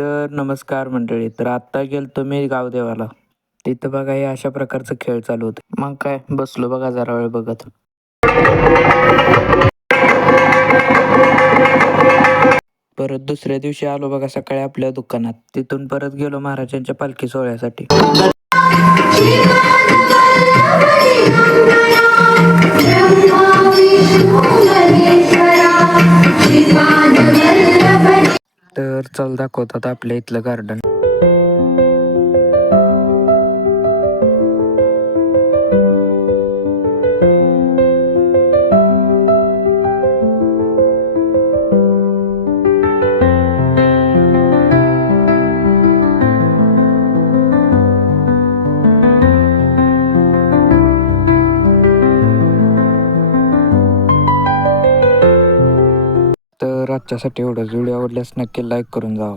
तर नमस्कार मंडळी. तर आत्ता गेलतो मी गावदेवाला. तिथं बघा हे अशा प्रकारचं खेळ चालू होते. मग काय बसलो बघा जरा वेळ बघत. परत दुसऱ्या दिवशी आलो बघा सकाळी आपल्या दुकानात. तिथून परत गेलो महाराजांच्या पालखी सोहळ्यासाठी. तर चल दाखवतात आपल्या इथलं गार्डन. तर आजच्यासाठी एवढंच. व्हिडिओ आवडल्यास नक्की लाईक करून जावा.